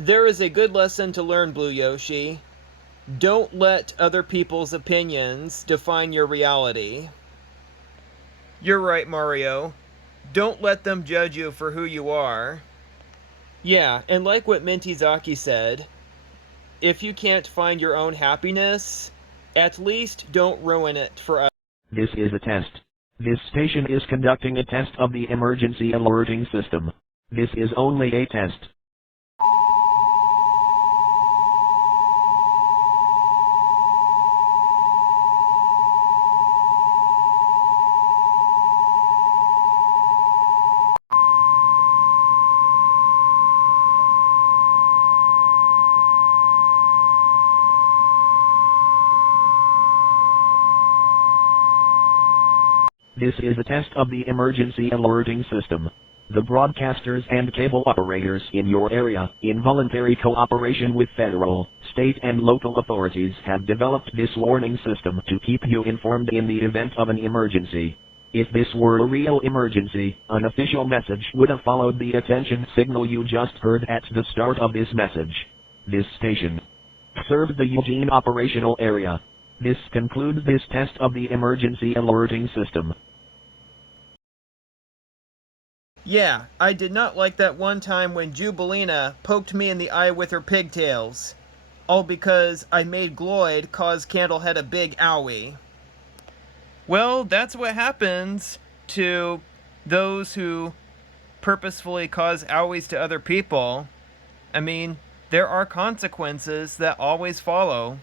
There is a good lesson to learn, Blue Yoshi. Don't let other people's opinions define your reality. You're right, Mario. Don't let them judge you for who you are. Yeah, and like what Mintizaki said, if you can't find your own happiness, at least don't ruin it for others. This is a test. This station is conducting a test of the emergency alerting system. This is only a test. This is a test of the emergency alerting system. The broadcasters and cable operators in your area, in voluntary cooperation with federal, state and local authorities, have developed this warning system to keep you informed in the event of an emergency. If this were a real emergency, an official message would have followed the attention signal you just heard at the start of this message. This station serves the Eugene operational area. This concludes this test of the emergency alerting system. Yeah, I did not like that one time when Jubilina poked me in the eye with her pigtails. All because I made Gloyd cause Candlehead a big owie. Well, that's what happens to those who purposefully cause owies to other people. I mean, there are consequences that always follow.